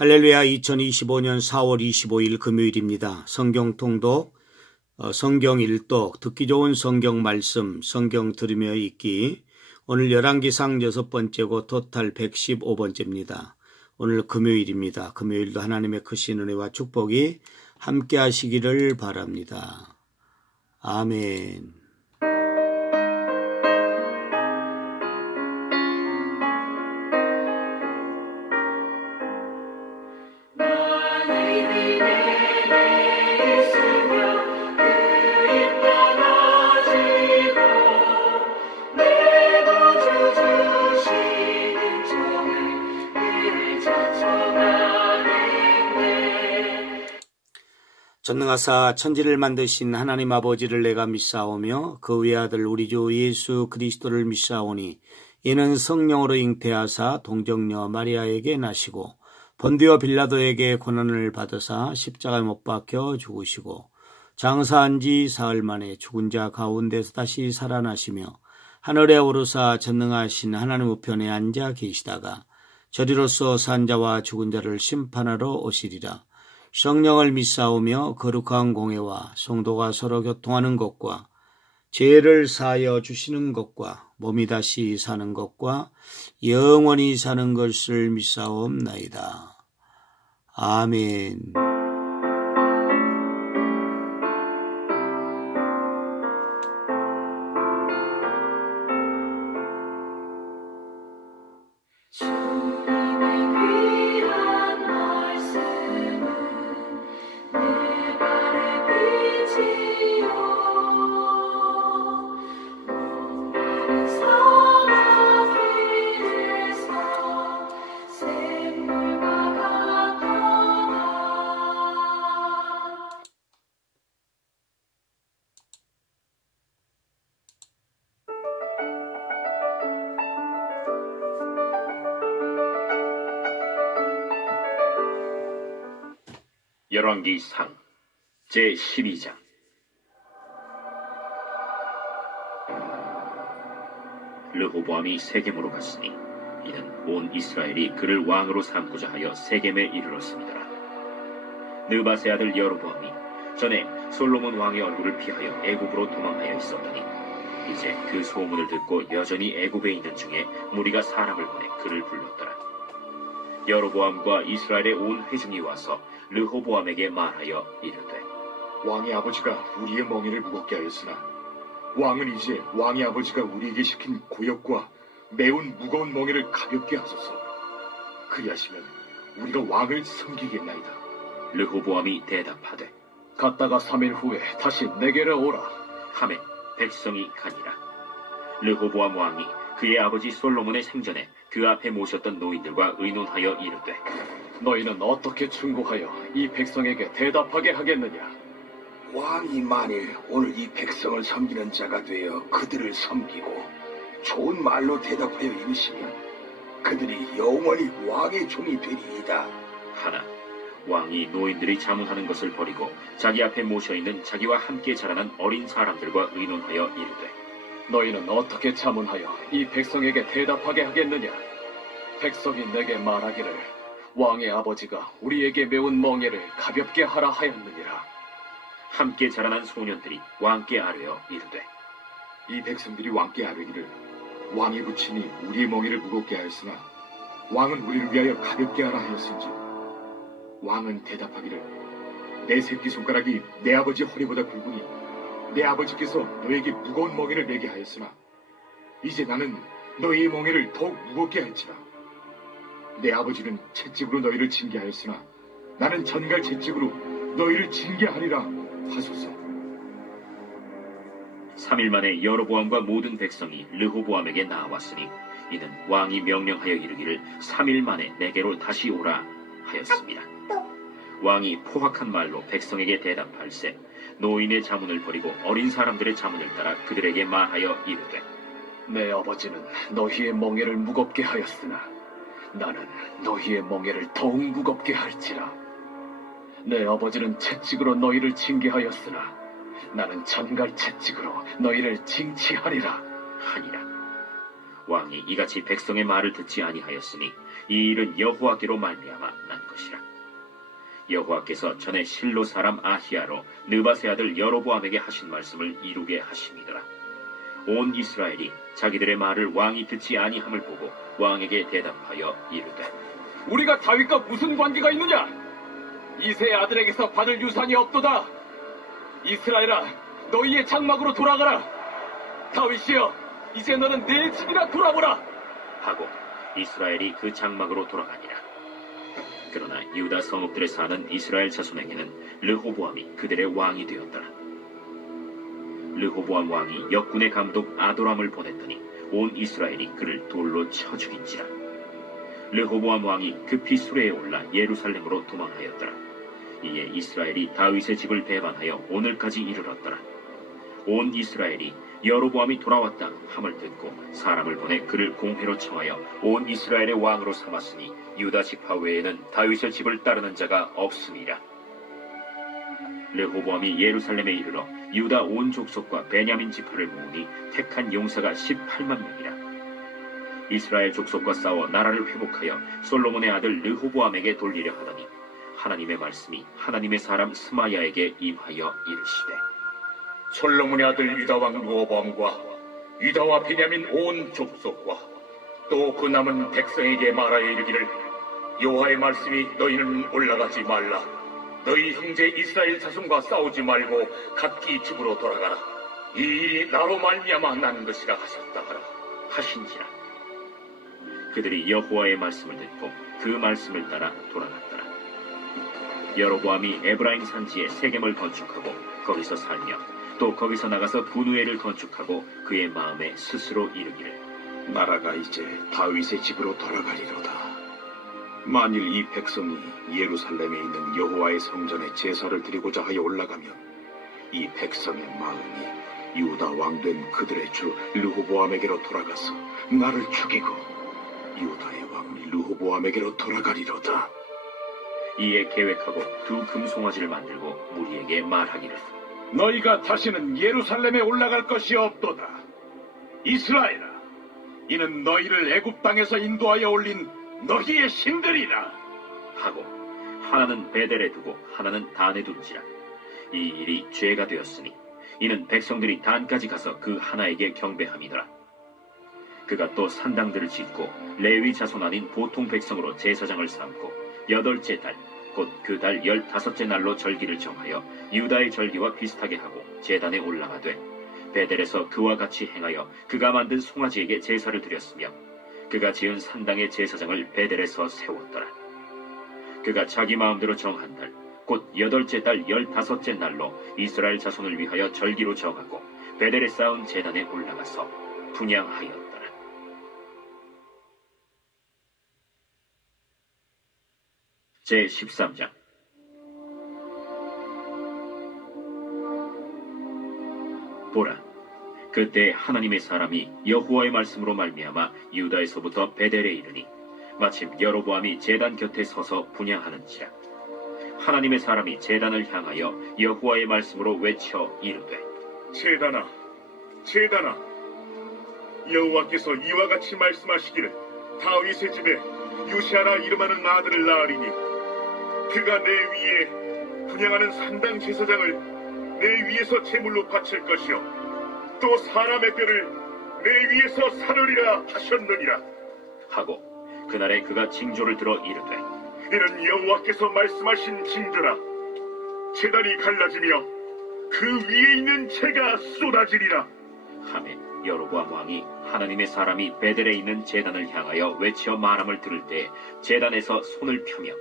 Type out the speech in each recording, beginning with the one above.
할렐루야. 2025년 4월 25일 금요일입니다. 성경 통독, 성경 일독, 듣기 좋은 성경 말씀, 성경 들으며 읽기. 오늘 열왕기상 6번째고 토탈 115번째입니다. 오늘 금요일입니다. 금요일도 하나님의 크신 은혜와 축복이 함께 하시기를 바랍니다. 아멘. 전능하사 천지를 만드신 하나님 아버지를 내가 믿사오며 그 외아들 우리 주 예수 그리스도를 믿사오니 이는 성령으로 잉태하사 동정녀 마리아에게 나시고 본디오 빌라도에게 고난을 받으사 십자가에 못 박혀 죽으시고 장사한 지 사흘 만에 죽은 자 가운데서 다시 살아나시며 하늘에 오르사 전능하신 하나님 우편에 앉아 계시다가 저리로서 산 자와 죽은 자를 심판하러 오시리라. 성령을 믿사오며 거룩한 공회와 성도가 서로 교통하는 것과 죄를 사하여 주시는 것과 몸이 다시 사는 것과 영원히 사는 것을 믿사옵나이다. 아멘. 열왕기상 제12장. 르호보암이 세겜으로 갔으니 이는 온 이스라엘이 그를 왕으로 삼고자 하여 세겜에 이르렀습니다. 느밧의 아들 여로보암이 전에 솔로몬 왕의 얼굴을 피하여 애굽으로 도망하여 있었더니 이제 그 소문을 듣고 여전히 애굽에 있는 중에 무리가 사람을 보내 그를 불렀더라. 여로보암과 이스라엘의 온 회중이 와서 르호보암에게 말하여 이르되, 왕의 아버지가 우리의 멍에를 무겁게 하였으나 왕은 이제 왕의 아버지가 우리에게 시킨 고역과 매운 무거운 멍에를 가볍게 하소서. 그리하시면 우리가 왕을 섬기겠나이다. 르호보암이 대답하되, 갔다가 3일 후에 다시 내게로 오라 하매 백성이 가니라. 르호보암 왕이 그의 아버지 솔로몬의 생전에 그 앞에 모셨던 노인들과 의논하여 이르되, 너희는 어떻게 충고하여 이 백성에게 대답하게 하겠느냐? 왕이 만일 오늘 이 백성을 섬기는 자가 되어 그들을 섬기고 좋은 말로 대답하여 이르시면 그들이 영원히 왕의 종이 되리이다 하나 왕이 노인들이 자문하는 것을 버리고 자기 앞에 모셔있는 자기와 함께 자라난 어린 사람들과 의논하여 이르되, 너희는 어떻게 자문하여 이 백성에게 대답하게 하겠느냐? 백성이 내게 말하기를 왕의 아버지가 우리에게 매운 멍에를 가볍게 하라 하였느니라. 함께 자라난 소년들이 왕께 아뢰어 이르되, 이 백성들이 왕께 아뢰기를 왕의 부친이 우리의 멍에를 무겁게 하였으나 왕은 우리를 위하여 가볍게 하라 하였은지. 왕은 대답하기를, 내 새끼손가락이 내 아버지 허리보다 굵으니 내 아버지께서 너에게 무거운 멍에를 내게 하였으나 이제 나는 너희의 멍에를 더욱 무겁게 할지라. 내 아버지는 채찍으로 너희를 징계하였으나 나는 전갈 채찍으로 너희를 징계하리라 하소서. 3일 만에 여로보암과 모든 백성이 르호보암에게 나왔으니 이는 왕이 명령하여 이르기를 3일 만에 내게로 다시 오라 하였습니다. 왕이 포악한 말로 백성에게 대답할세 노인의 자문을 버리고 어린 사람들의 자문을 따라 그들에게 말하여 이르되, 내 아버지는 너희의 멍에를 무겁게 하였으나 나는 너희의 멍에를 더욱 무겁게 할지라. 내 아버지는 채찍으로 너희를 징계하였으나 나는 전갈 채찍으로 너희를 징치하리라 하니라. 왕이 이같이 백성의 말을 듣지 아니하였으니 이 일은 여호와께로 말미암아 난 것이라. 여호와께서 전에 실로 사람 아히야로 느바세 아들 여로보암에게 하신 말씀을 이루게 하심이더라. 온 이스라엘이 자기들의 말을 왕이 듣지 아니함을 보고 왕에게 대답하여 이르되 우리가 다윗과 무슨 관계가 있느냐? 이새의 아들에게서 받을 유산이 없도다. 이스라엘아, 너희의 장막으로 돌아가라. 다윗이여, 이제 너는 내 집이나 돌아보라. 하고 이스라엘이 그 장막으로 돌아가니라. 그러나 유다 성읍들에 사는 이스라엘 자손에게는 르호보암이 그들의 왕이 되었더라. 르호보암 왕이 역군의 감독 아도람을 보냈더니 온 이스라엘이 그를 돌로 쳐 죽인지라. 르호보암 왕이 급히 수레에 올라 예루살렘으로 도망하였더라. 이에 이스라엘이 다윗의 집을 배반하여 오늘까지 이르렀더라. 온 이스라엘이 여로보암이 돌아왔다 함을 듣고 사람을 보내 그를 공회로 청하여 온 이스라엘의 왕으로 삼았으니 유다 지파 외에는 다윗의 집을 따르는 자가 없음이라. 르호보암이 예루살렘에 이르러 유다 온 족속과 베냐민 지파를 모으니 택한 용사가 18만 명이라. 이스라엘 족속과 싸워 나라를 회복하여 솔로몬의 아들 르호보암에게 돌리려 하더니 하나님의 말씀이 하나님의 사람 스마야에게 임하여 이르시되 솔로몬의 아들 유다왕 르호보암과 유다와 베냐민 온 족속과 또 그 남은 백성에게 말하여 이르기를 여호와의 말씀이 너희는 올라가지 말라. 너희 형제 이스라엘 자손과 싸우지 말고 각기 집으로 돌아가라. 이 일이 나로 말미암아 나는 것이라 하셨다 하라 하신지라. 그들이 여호와의 말씀을 듣고 그 말씀을 따라 돌아갔더라. 여로보암이 에브라임 산지에 세겜을 건축하고 거기서 살며 또 거기서 나가서 분우엘을 건축하고 그의 마음에 스스로 이르기를 나라가 이제 다윗의 집으로 돌아가리로다. 만일 이 백성이 예루살렘에 있는 여호와의 성전에 제사를 드리고자 하여 올라가면 이 백성의 마음이 유다 왕된 그들의 주 르호보암에게로 돌아가서 나를 죽이고 유다의 왕 르호보암에게로 돌아가리로다. 이에 계획하고 두 금송아지를 만들고 무리에게 말하기를 너희가 다시는 예루살렘에 올라갈 것이 없도다. 이스라엘아, 이는 너희를 애굽 땅에서 인도하여 올린 너희의 신들이라 하고 하나는 베델에 두고 하나는 단에 둔지라. 이 일이 죄가 되었으니 이는 백성들이 단까지 가서 그 하나에게 경배함이더라. 그가 또 산당들을 짓고 레위 자손 아닌 보통 백성으로 제사장을 삼고 8째 달 곧 그 달 15째 날로 절기를 정하여 유다의 절기와 비슷하게 하고 제단에 올라가되 베델에서 그와 같이 행하여 그가 만든 송아지에게 제사를 드렸으며 그가 지은 산당의 제사장을 베델에서 세웠더라. 그가 자기 마음대로 정한 달 곧 8째 달 15째 날로 이스라엘 자손을 위하여 절기로 정하고 베델에 쌓은 제단에 올라가서 분향하였더라. 제13장 보라, 그때 하나님의 사람이 여호와의 말씀으로 말미암아 유다에서부터 베델에 이르니 마침 여로보암이 제단 곁에 서서 분향하는지라. 하나님의 사람이 제단을 향하여 여호와의 말씀으로 외쳐 이르되 제단아, 제단아, 여호와께서 이와 같이 말씀하시기를 다윗의 집에 요시아라 이름하는 아들을 낳으리니 그가 내 위에 분향하는 산당 제사장을 내 위에서 제물로 바칠 것이요 또 사람의 뼈를 내 위에서 사르리라 하셨느니라 하고 그날에 그가 징조를 들어 이르되 이는 여호와께서 말씀하신 징조라. 제단이 갈라지며 그 위에 있는 재가 쏟아지리라 하매 여로보암 왕이 하나님의 사람이 베델에 있는 제단을 향하여 외쳐 말함을 들을 때 제단에서 손을 펴며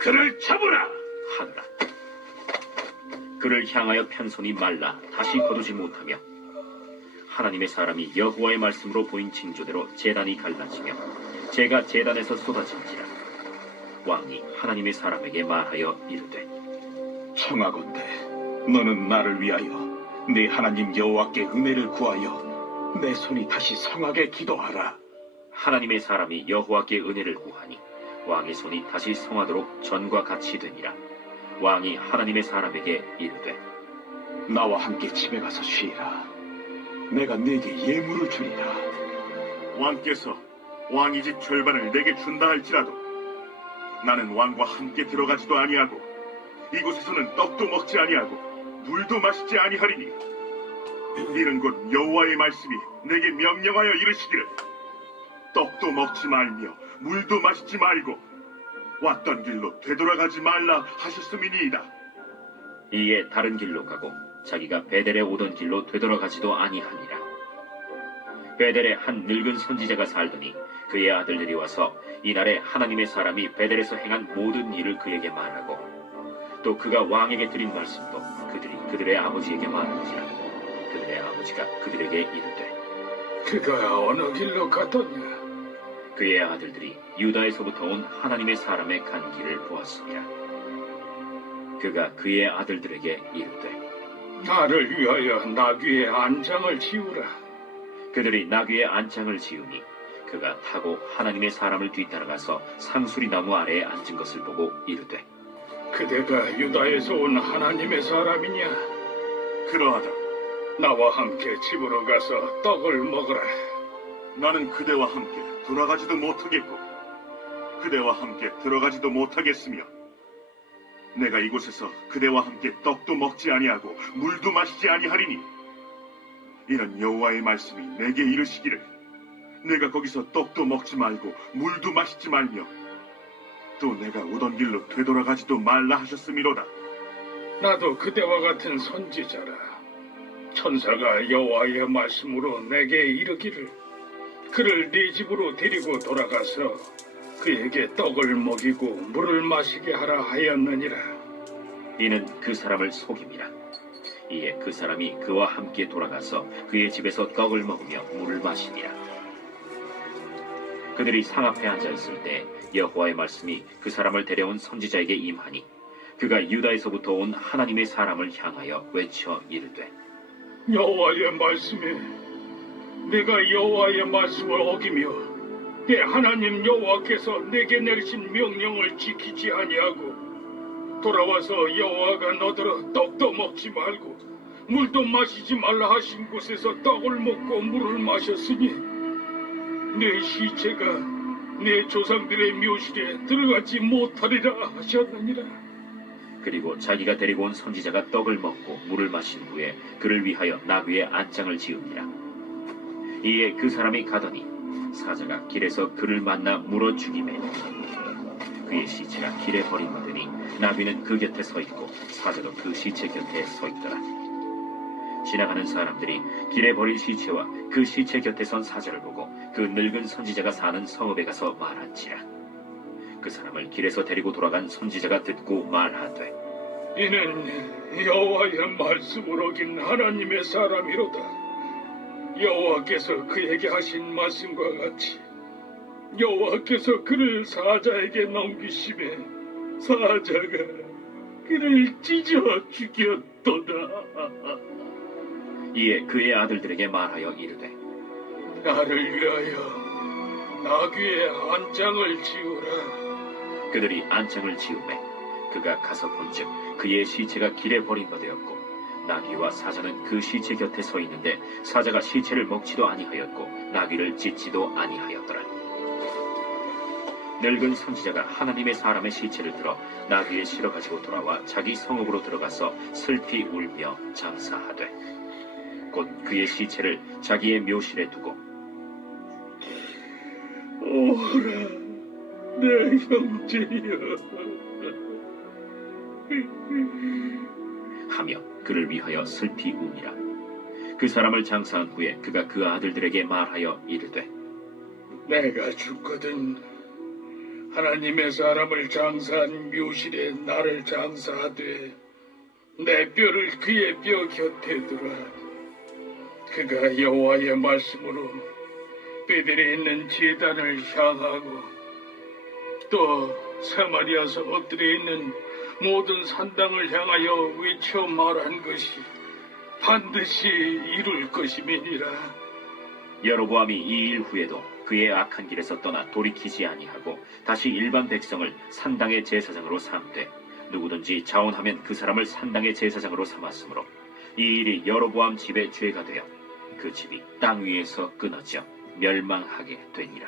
그를 잡으라 하더라. 그를 향하여 편 손이 말라 다시 거두지 못하며 하나님의 사람이 여호와의 말씀으로 보인 징조대로 제단이 갈라지며 재가 제단에서 쏟아진지라. 왕이 하나님의 사람에게 말하여 이르되 청하건대 너는 나를 위하여 내 하나님 여호와께 은혜를 구하여 내 손이 다시 성하게 기도하라. 하나님의 사람이 여호와께 은혜를 구하니 왕의 손이 다시 성하도록 전과 같이 되니라. 왕이 하나님의 사람에게 이르되 나와 함께 집에 가서 쉬라. 내가 네게 예물을 주리라. 왕께서 왕의 집 절반을 내게 준다 할지라도 나는 왕과 함께 들어가지도 아니하고 이곳에서는 떡도 먹지 아니하고 물도 마시지 아니하리니 이는 곧 여호와의 말씀이 내게 명령하여 이르시기를 떡도 먹지 말며 물도 마시지 말고 왔던 길로 되돌아가지 말라 하셨음이니이다. 이에 다른 길로 가고 자기가 베델에 오던 길로 되돌아가지도 아니하니라. 베델에 한 늙은 선지자가 살더니 그의 아들들이 와서 이날에 하나님의 사람이 베델에서 행한 모든 일을 그에게 말하고 또 그가 왕에게 드린 말씀도 그들이 그들의 아버지에게 말하니라. 그들의 아버지가 그들에게 이르되 그가 어느 길로 갔더냐? 그의 아들들이 유다에서부터 온 하나님의 사람의 간 길을 보았습니다. 그가 그의 아들들에게 이르되 나를 위하여 나귀의 안장을 지우라. 그들이 나귀의 안장을 지으니 그가 타고 하나님의 사람을 뒤따라가서 상수리 나무 아래에 앉은 것을 보고 이르되 그대가 유다에서 온 하나님의 사람이냐? 그러하다. 나와 함께 집으로 가서 떡을 먹으라. 나는 그대와 함께 돌아가지도 못하겠고 그대와 함께 들어가지도 못하겠으며 내가 이곳에서 그대와 함께 떡도 먹지 아니하고 물도 마시지 아니하리니 이는 여호와의 말씀이 내게 이르시기를 내가 거기서 떡도 먹지 말고 물도 마시지 말며 또 내가 오던 길로 되돌아가지도 말라 하셨음이로다. 나도 그대와 같은 선지자라. 천사가 여호와의 말씀으로 내게 이르기를 그를 네 집으로 데리고 돌아가서 그에게 떡을 먹이고 물을 마시게 하라 하였느니라. 이는 그 사람을 속임이라. 이에 그 사람이 그와 함께 돌아가서 그의 집에서 떡을 먹으며 물을 마시니라. 그들이 상 앞에 앉아 있을 때 여호와의 말씀이 그 사람을 데려온 선지자에게 임하니 그가 유다에서부터 온 하나님의 사람을 향하여 외쳐 이르되 여호와의 말씀에 내가 여호와의 말씀을 어기며 내 하나님 여호와께서 내게 내리신 명령을 지키지 아니하고 돌아와서 여호와가 너더러 떡도 먹지 말고 물도 마시지 말라 하신 곳에서 떡을 먹고 물을 마셨으니 내 시체가 내 조상들의 묘실에 들어가지 못하리라 하셨느니라. 그리고 자기가 데리고 온 선지자가 떡을 먹고 물을 마신 후에 그를 위하여 나귀의 안장을 지으니라. 이에 그 사람이 가더니 사자가 길에서 그를 만나 물어 죽이매 그의 시체가 길에 버림받으니 나귀는 그 곁에 서 있고 사자도 그 시체 곁에 서 있더라. 지나가는 사람들이 길에 버린 시체와 그 시체 곁에 선 사자를 보고 그 늙은 선지자가 사는 성읍에 가서 말한지라. 그 사람을 길에서 데리고 돌아간 선지자가 듣고 말하되 이는 여호와의 말씀을 어긴 하나님의 사람이로다. 여호와께서 그에게 하신 말씀과 같이 여호와께서 그를 사자에게 넘기심에 사자가 그를 찢어 죽였도다. 이에 그의 아들들에게 말하여 이르되 나를 위하여 나귀의 안장을 지우라. 그들이 안장을 지우매 그가 가서 본즉 그의 시체가 길에 버림받았고 나귀와 사자는 그 시체 곁에 서 있는데 사자가 시체를 먹지도 아니하였고 나귀를 찢지도 아니하였더라. 늙은 선지자가 하나님의 사람의 시체를 들어 나귀에 실어 가지고 돌아와 자기 성읍으로 들어가서 슬피 울며 장사하되 곧 그의 시체를 자기의 묘실에 두고 오라 내 형제여 하며 그를 위하여 슬피 우니라. 그 사람을 장사한 후에 그가 그 아들들에게 말하여 이르되 내가 죽거든 하나님의 사람을 장사한 묘실에 나를 장사하되 내 뼈를 그의 뼈 곁에 두라. 그가 여호와의 말씀으로 베델에 있는 제단을 향하고 또 사마리아 성읍들에 있는 모든 산당을 향하여 외쳐 말한 것이 반드시 이룰 것임이니라. 여로보암이 이 일 후에도 그의 악한 길에서 떠나 돌이키지 아니하고 다시 일반 백성을 산당의 제사장으로 삼되 누구든지 자원하면 그 사람을 산당의 제사장으로 삼았으므로 이 일이 여로보암 집의 죄가 되어 그 집이 땅 위에서 끊어져 멸망하게 되니라.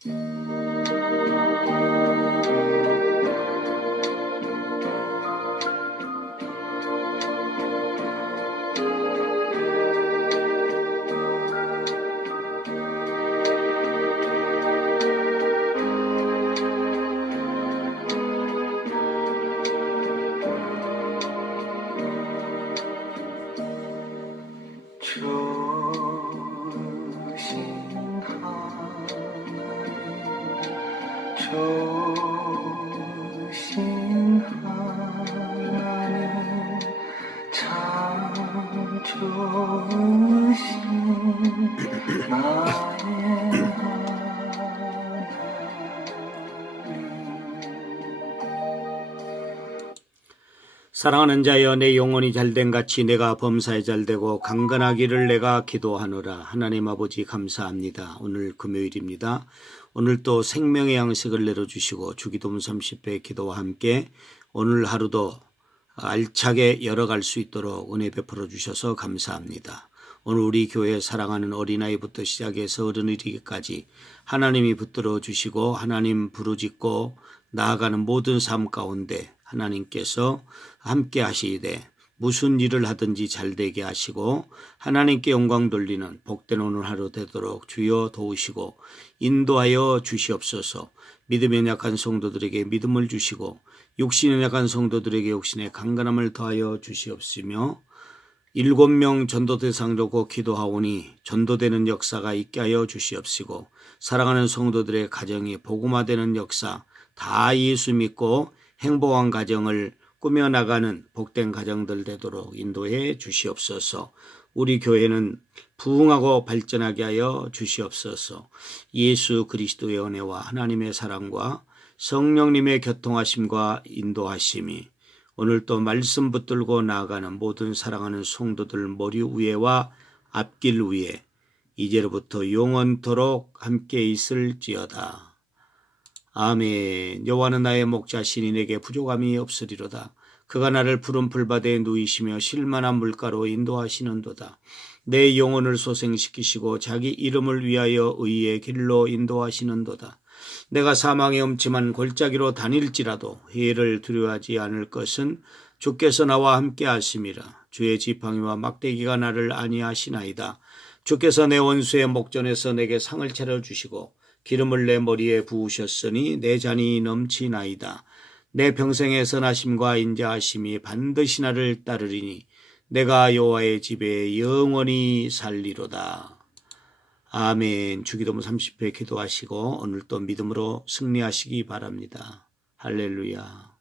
좋으신 하나님 참 좋으신 나의 사랑하는 자여, 내 영혼이 잘된 같이 내가 범사에 잘되고 강건하기를 내가 기도하노라. 하나님 아버지 감사합니다. 오늘 금요일입니다. 오늘 또 생명의 양식을 내려주시고 주기도문 30배 기도와 함께 오늘 하루도 알차게 열어갈 수 있도록 은혜 베풀어 주셔서 감사합니다. 오늘 우리 교회 사랑하는 어린아이부터 시작해서 어른이기까지 하나님이 붙들어 주시고 하나님 부르짖고 나아가는 모든 삶 가운데 하나님께서 함께 하시되 무슨 일을 하든지 잘되게 하시고 하나님께 영광 돌리는 복된 오늘 하루 되도록 주여 도우시고 인도하여 주시옵소서. 믿음에 약한 성도들에게 믿음을 주시고 육신에 약한 성도들에게 육신의 강건함을 더하여 주시옵시며 7명 전도 대상으로 기도하오니 전도되는 역사가 있게 하여 주시옵시고 사랑하는 성도들의 가정이 복음화되는 역사 다 예수 믿고 행복한 가정을 꾸며나가는 복된 가정들 되도록 인도해 주시옵소서. 우리 교회는 부흥하고 발전하게 하여 주시옵소서. 예수 그리스도의 은혜와 하나님의 사랑과 성령님의 교통하심과 인도하심이 오늘 또 말씀 붙들고 나아가는 모든 사랑하는 성도들 머리 위에와 앞길 위에 이제로부터 영원토록 함께 있을지어다. 아멘. 여호와는 나의 목자시니 내게 부족함이 없으리로다. 그가 나를 푸른 풀밭에 누이시며 실만한 물가로 인도하시는도다. 내 영혼을 소생시키시고 자기 이름을 위하여 의의 길로 인도하시는도다. 내가 사망의 음침한 골짜기로 다닐지라도 해를 두려워하지 않을 것은 주께서 나와 함께 하심이라. 주의 지팡이와 막대기가 나를 안위하시나이다. 주께서 내 원수의 목전에서 내게 상을 차려주시고 기름을 내 머리에 부으셨으니 내 잔이 넘치나이다. 내 평생의 선하심과 인자하심이 반드시 나를 따르리니 내가 여호와의 집에 영원히 살리로다. 아멘. 주기도문 30회 기도하시고 오늘 또 믿음으로 승리하시기 바랍니다. 할렐루야.